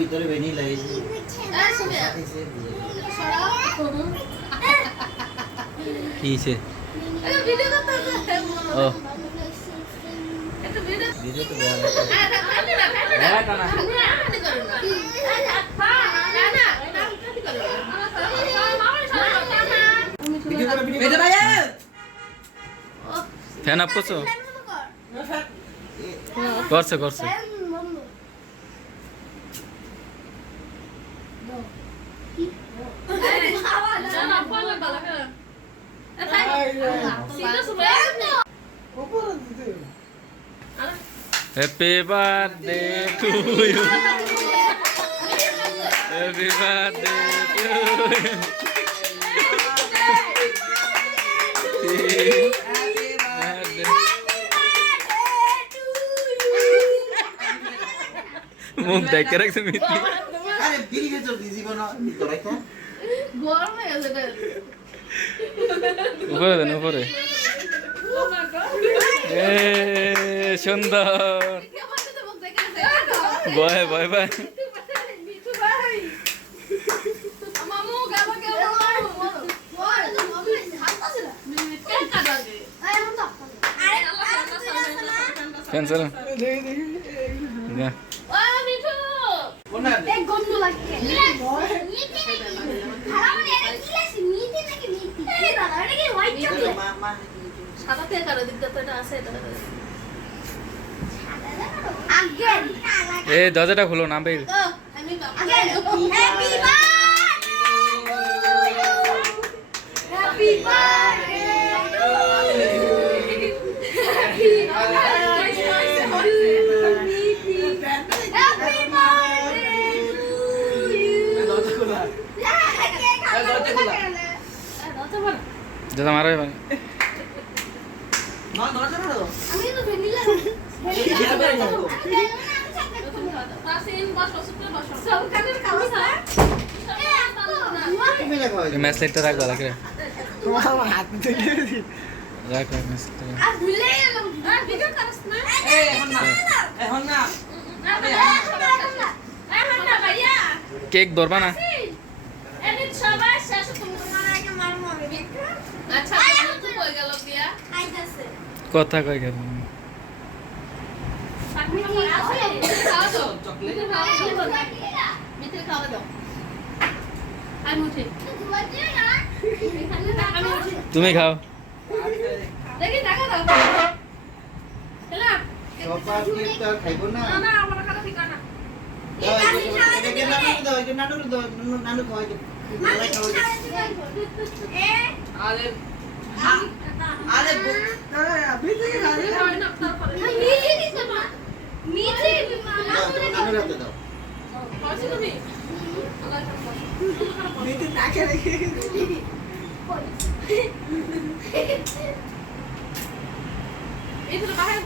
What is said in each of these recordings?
ভিতরে ভেনি লাগে কিছে ও ভিডিও তো ফ্যান আপ করছো করছে করছে Happy birthday to you. Happy birthday to you. মুখ দেখে রাখছে মিটি আরে বিড়ি চল জীবন ভিতরে তো গরম হয়ে গেছে উপরে দেন উপরে এ সুন্দর বয় বয় বয় মামু গাবা গাবা ক্যান্সেল না ও মিঠু কোনা এক গন্ধ লাগছে খারাপ মানে এটা কি আছে মিঠি নাকি মিঠি এই দাদা এটা কি হোয়াইট চকলেট সাদাতে কালো দিকটা তো এটা আছে এটা আগে এই দরজাটা খুলো না বের আমি আগে হ্যাপি বার্থডে হ্যাপি বার্থডে দাদা মারো এবার না দরজা মারো আমি তো ভ্যানিলা তাসিন বস ওসুতে বস সব কানের খাওয়া এ মেসলেটটা রাখ ভালো করে তোমার হাত থেকে রাখ রাখ মেসলেটটা আর ভুলে গেলাম আর ভিডিও করছ না এখন না এখন না ভাইয়া কেক ধরবা না এদিন সবাই শেষ তোমার আগে মারমু আমি আচ্ছা তুই কই গেল দিয়া আইতাছে কথা কই গেল সাকমি কি আছে খাওয়া দাও চকলেট খাওয়া দাও মিঠে খাওয়া দাও আই মুঠি তুমি খাও দেখি টাকা দাও হেলা সবার কি তো খাইবো না না আমার কাছে ঠিক না এই নানু দাও এই নানু দাও নানু খাওয়াই দাও মালাই খাওয়াই দাও এ আরে আরে আপনি থেকে খাওয়াই না তারপরে মিঠি দিতে না মিঠি নানু রাতে দাও খাওয়াছি তুমি মিঠি নাকে রেখে এই তো বাহির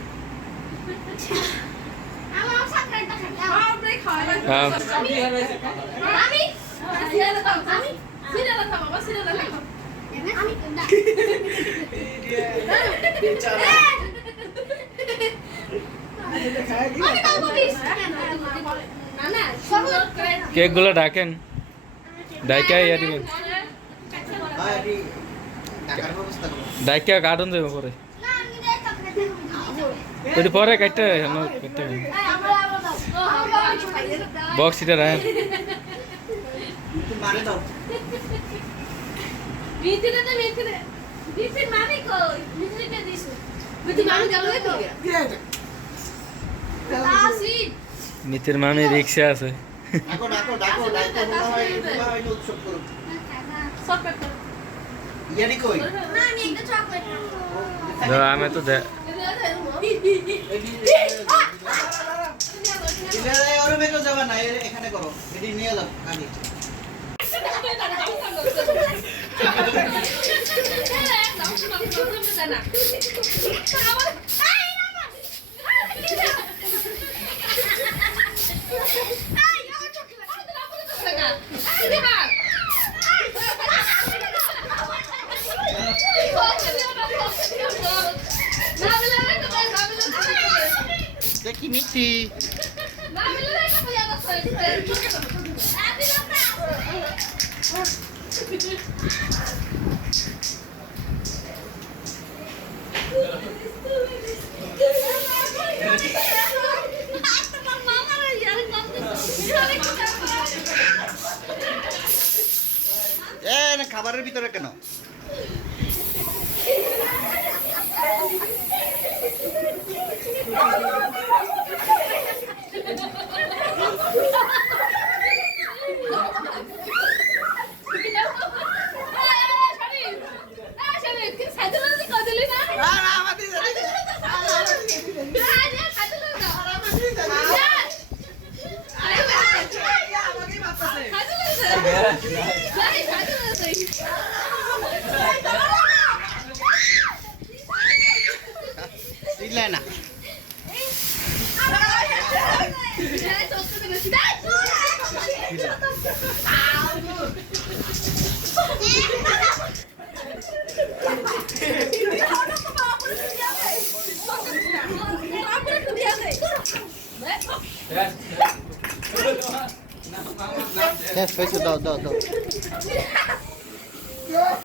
আমার সাকরাটা খাও আপনি খাওয়াই আমি সিরিয়াল খাও আমি সিরিয়াল খাও বাবা সিরিয়াল খাও আমি না বেচারা আমি খাবো প্লিজ না না কেক গুলো ডাকেন ডাইকা ইয়া দিবেন ডাইকা কাটুন দেব পরে ওই পরে কাটতে কাটতে বক্স এটা রাখ মারে দাও মিথিলে তো মিথিলে মিথিল মামি কই মিথিলে কে দিছো মিথিল মামি গেল তো আসি মিথিল মামি রিকশা আছে ডাকো ডাকো ডাকো ডাকো বাবা হয় উৎসব করো চকলেট ইয়ানি কই না আমি একটা চকলেট দাও আমি তো দে ইলে ওরে বেকো যাবা না এখানে করো এডি নিয়ে যাও আগে কি মিষ্টি। এ না খাবারের ভিতরে কেন? দিলে না দাও দাও দাও